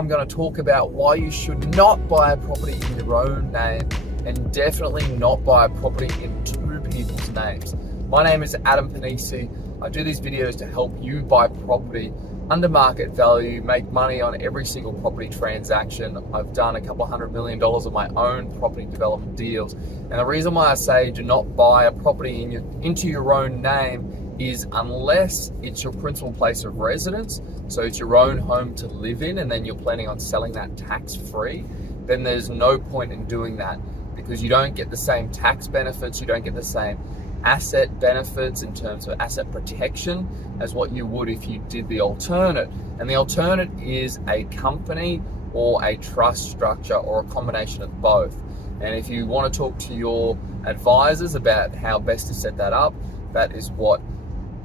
I'm going to talk about why you should not buy a property in your own name and definitely not buy a property in two people's names. My name is Adam Pennisi. I do these videos to help you buy property under market value, make money on every single property transaction. I've done a couple $100 million of my own property development deals. And the reason why I say do not buy a property into your own name is unless it's your principal place of residence, so it's your own home to live in, and then you're planning on selling that tax-free, then there's no point in doing that because you don't get the same tax benefits, you don't get the same asset benefits in terms of asset protection as what you would if you did the alternate. And the alternate is a company or a trust structure or a combination of both. And if you want to talk to your advisors about how best to set that up, that is what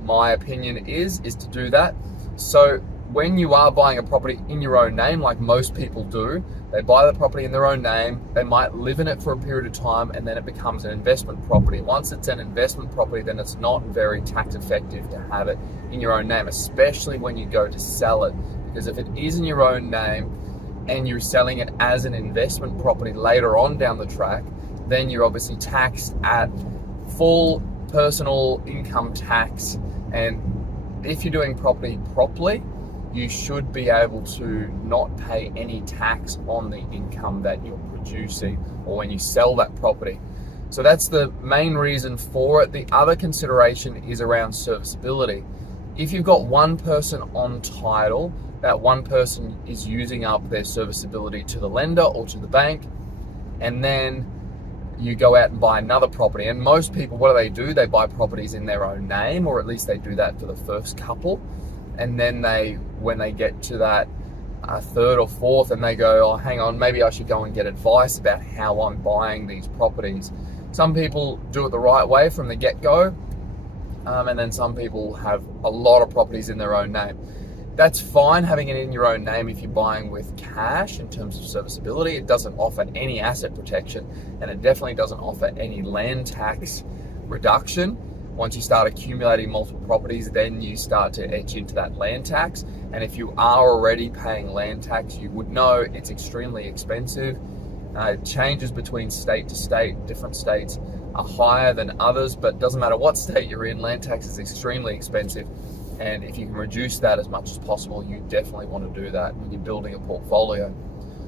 my opinion is to do that. So when you are buying a property in your own name, like most people do, they buy the property in their own name, they might live in it for a period of time, and then it becomes an investment property. Once it's an investment property, then it's not very tax effective to have it in your own name, especially when you go to sell it. Because if it is in your own name and you're selling it as an investment property later on down the track, then you're obviously taxed at full personal income tax. And if you're doing property properly, you should be able to not pay any tax on the income that you're producing or when you sell that property. So that's the main reason for it. The other consideration is around serviceability. If you've got one person on title, that one person is using up their serviceability to the lender or to the bank, and then you go out and buy another property. And most people, what do? They buy properties in their own name, or at least they do that for the first couple. And then when they get to that third or fourth, and they go, oh, hang on, maybe I should go and get advice about how I'm buying these properties. Some people do it the right way from the get-go, and then some people have a lot of properties in their own name. That's fine having it in your own name if you're buying with cash in terms of serviceability. It doesn't offer any asset protection, and it definitely doesn't offer any land tax reduction. Once you start accumulating multiple properties, then you start to etch into that land tax. And if you are already paying land tax, you would know it's extremely expensive. It changes between state to state. Different states are higher than others, but it doesn't matter what state you're in, land tax is extremely expensive. And if you can reduce that as much as possible, you definitely want to do that when you're building a portfolio.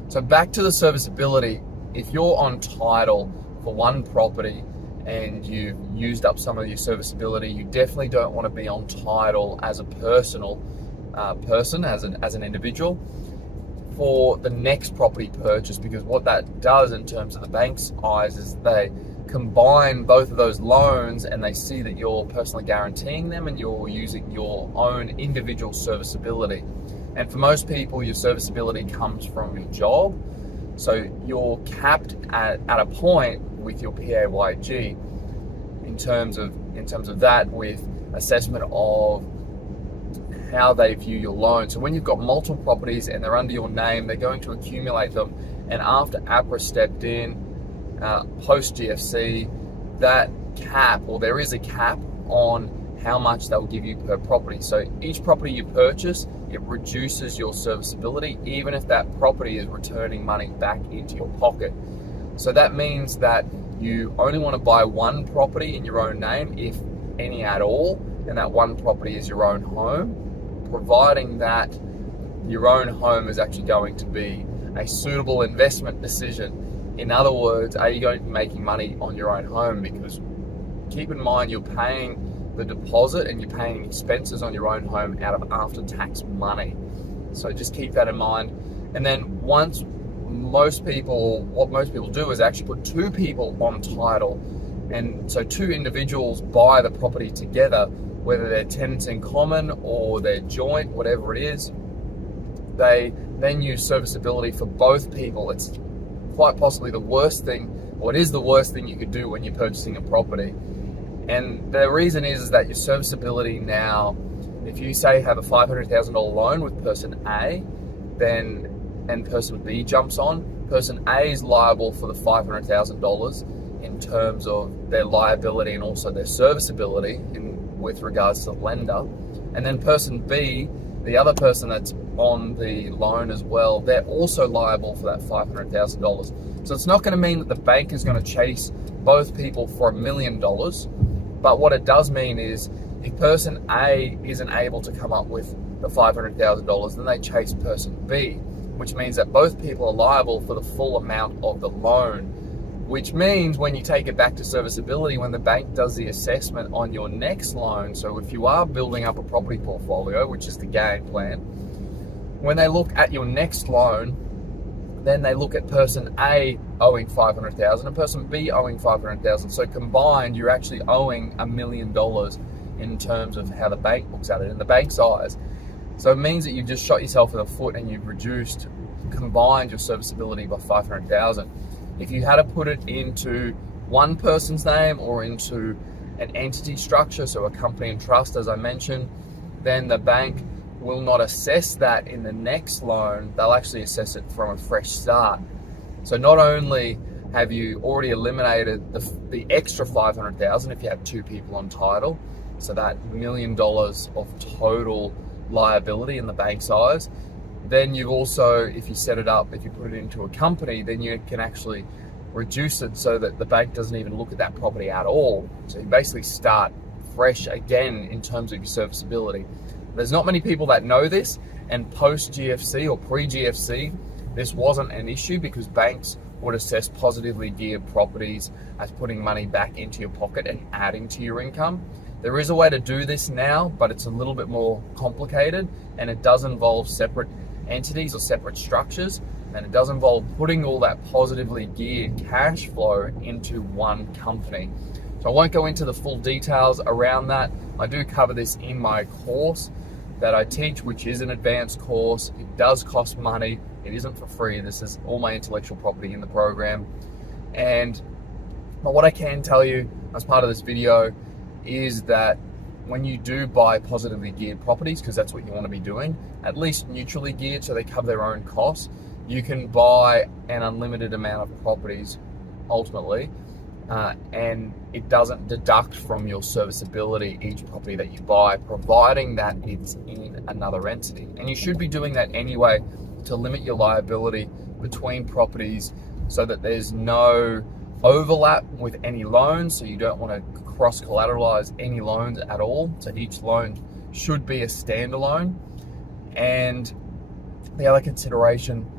So back to the serviceability. If you're on title for one property and you've used up some of your serviceability, you definitely don't want to be on title as a personal person, as an individual, for the next property purchase, because what that does in terms of the bank's eyes is they combine both of those loans and they see that you're personally guaranteeing them and you're using your own individual serviceability. And for most people, your serviceability comes from your job. So you're capped at a point with your PAYG in terms of that, with assessment of how they view your loan. So when you've got multiple properties and they're under your name, they're going to accumulate them. And after APRA stepped in, post GFC, that cap, or there is a cap on how much they'll give you per property. So each property you purchase, it reduces your serviceability, even if that property is returning money back into your pocket. So that means that you only want to buy one property in your own name, if any at all, and that one property is your own home, providing that your own home is actually going to be a suitable investment decision. In other words, are you going to be making money on your own home? Because keep in mind, you're paying the deposit and you're paying expenses on your own home out of after-tax money. So just keep that in mind. And then what most people do is actually put two people on title. And so two individuals buy the property together, whether they're tenants in common or they're joint, whatever it is. They then use serviceability for both people. It's quite possibly the worst thing, or it is the worst thing you could do when you're purchasing a property. And the reason is that your serviceability now, if you say have a $500,000 loan with person A, and person B jumps on, person A is liable for the $500,000 in terms of their liability and also their serviceability with regards to the lender. And then person B, the other person that's on the loan as well, they're also liable for that $500,000. So it's not going to mean that the bank is going to chase both people for $1 million, but what it does mean is if person A isn't able to come up with the $500,000, then they chase person B, which means that both people are liable for the full amount of the loan, which means when you take it back to serviceability, when the bank does the assessment on your next loan, so if you are building up a property portfolio, which is the game plan, when they look at your next loan, then they look at person A owing $500,000 and person B owing $500,000. So combined, you're actually owing $1 million in terms of how the bank looks at it, in the bank's eyes. So it means that you've just shot yourself in the foot and you've combined your serviceability by $500,000. If you had to put it into one person's name or into an entity structure, so a company and trust, as I mentioned, then the bank will not assess that in the next loan. They'll actually assess it from a fresh start. So not only have you already eliminated the extra $500,000 if you have two people on title, so that $1 million of total liability in the bank's eyes, then you've also, if you set it up, if you put it into a company, then you can actually reduce it so that the bank doesn't even look at that property at all. So you basically start fresh again in terms of your serviceability. There's not many people that know this, and post GFC or pre GFC, this wasn't an issue because banks would assess positively geared properties as putting money back into your pocket and adding to your income. There is a way to do this now, but it's a little bit more complicated, and it does involve separate entities or separate structures, and it does involve putting all that positively geared cash flow into one company. So I won't go into the full details around that. I do cover this in my course that I teach, which is an advanced course. It does cost money. It isn't for free. This is all my intellectual property in the program. But what I can tell you as part of this video is that when you do buy positively geared properties, because that's what you want to be doing, at least neutrally geared so they cover their own costs, you can buy an unlimited amount of properties ultimately, and it doesn't deduct from your serviceability each property that you buy, providing that it's in another entity. And you should be doing that anyway to limit your liability between properties so that there's no overlap with any loans, so you don't want to cross-collateralize any loans at all. So each loan should be a standalone. And the other consideration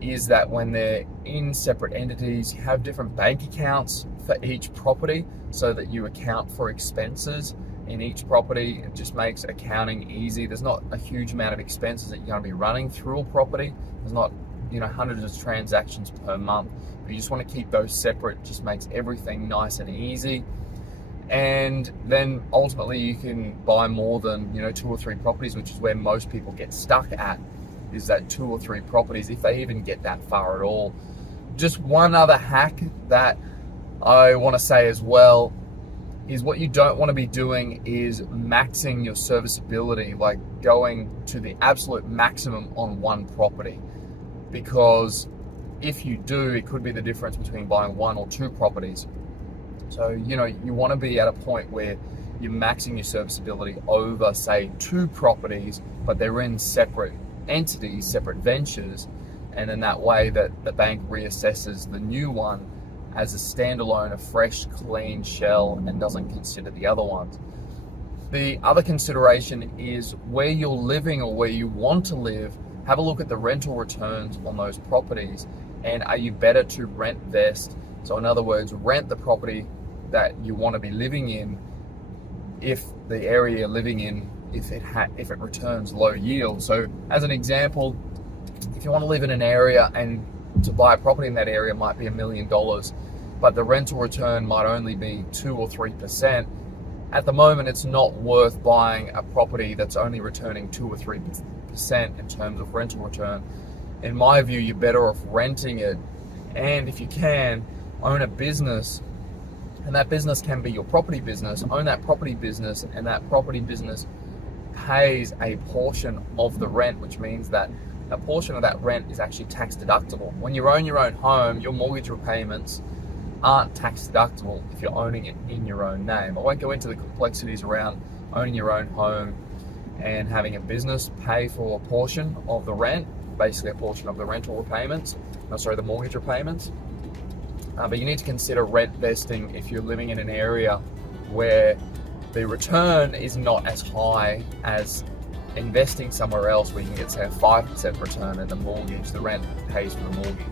is that when they're in separate entities, you have different bank accounts for each property so that you account for expenses in each property. It just makes accounting easy. There's not a huge amount of expenses that you're going to be running through a property. There's not, hundreds of transactions per month. But you just want to keep those separate. It just makes everything nice and easy. And then ultimately you can buy more than 2 or 3 properties, which is where most people get stuck at, is that 2 or 3 properties, if they even get that far at all. Just one other hack that I want to say as well is what you don't want to be doing is maxing your serviceability, like going to the absolute maximum on one property. Because if you do, it could be the difference between buying 1 or 2 properties. So, you want to be at a point where you're maxing your serviceability over, say, 2 properties, but they're in separate entities, separate ventures, and in that way that the bank reassesses the new one as a standalone, a fresh, clean shell, and doesn't consider the other ones. The other consideration is where you're living or where you want to live. Have a look at the rental returns on those properties, and are you better to rent vest? So in other words, rent the property that you want to be living in if the area you're living in, if it returns low yield. So as an example, if you want to live in an area and to buy a property in that area might be $1 million, but the rental return might only be 2 or 3%. At the moment, it's not worth buying a property that's only returning 2 or 3% in terms of rental return. In my view, you're better off renting it, and if you can, own a business, and that business can be your property business. Own that property business, and that property business pays a portion of the rent, which means that a portion of that rent is actually tax deductible. When you own your own home, your mortgage repayments aren't tax deductible if you're owning it in your own name. I won't go into the complexities around owning your own home and having a business pay for a portion of the rent, basically a portion of the rental repayments, the mortgage repayments. But you need to consider rent vesting if you're living in an area where the return is not as high as investing somewhere else where you can get, say, a 5% return and the rent pays for the mortgage.